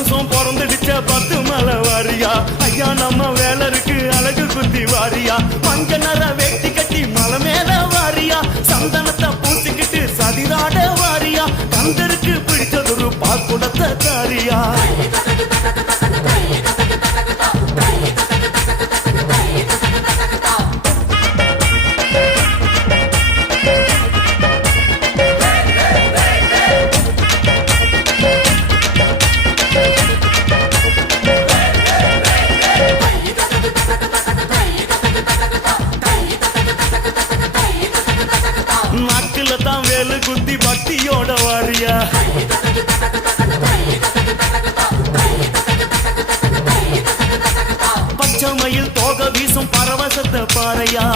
மாசம் பிறந்துடுச்ச 10 மலை வாரியா ஐயா நம்ம வேலருக்கு அழகு குத்தி வாரியா மஞ்ச நர வேட்டி கட்டி மலை மேல வாரியா சந்தனத்தை பூசிக்கிட்டு சதிராட வாரியா கந்தருக்கு பிடிச்சதொரு பாக்குடத்தை தாரியா நாக்குல தான் வேலு குத்தி பக்தியோட வாரியா பச்சை மயில் தோக வீசும் பரவசத்தை பாறையா